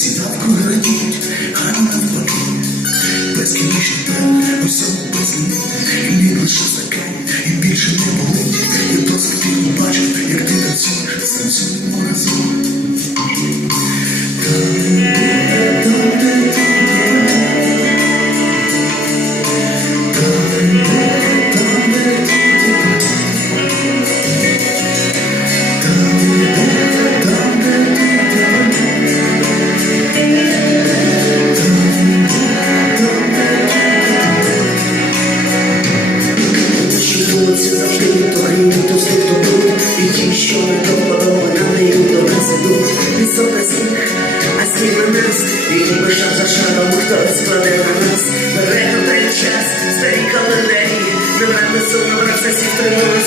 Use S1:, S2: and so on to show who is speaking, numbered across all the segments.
S1: всі навкруги радіють, хай навпаки. безкінічний пев, усьому без
S2: на сніг, а сніг на нас. І ніби шаг за шагом хтось складе на нас. Переглядай час, старі календарі. Нам сумно в процесі втримують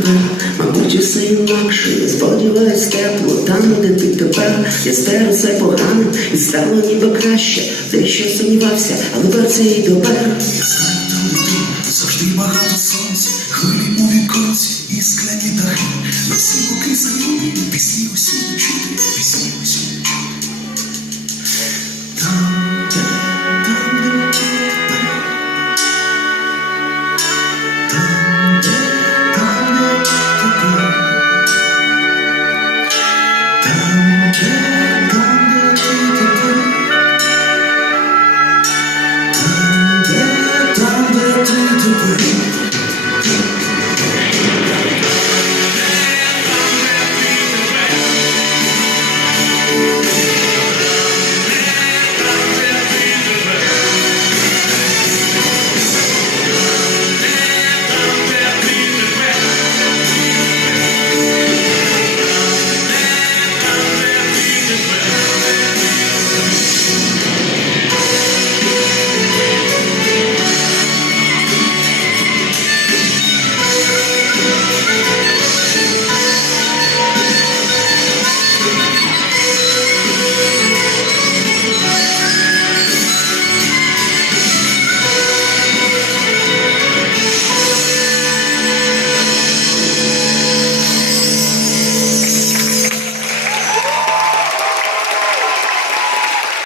S2: Тепер, мабуть, усе інакше, я сподіваюсь тепло, там, де ти тепер, я стеру все погано і стало ніби краще. Ти ще сумнівався, але тепер це і
S1: добер. Завжди багато сонця, хвилі у віконці і скляні дахи. На всі боки салюти, пісні усі чути, пісні усюди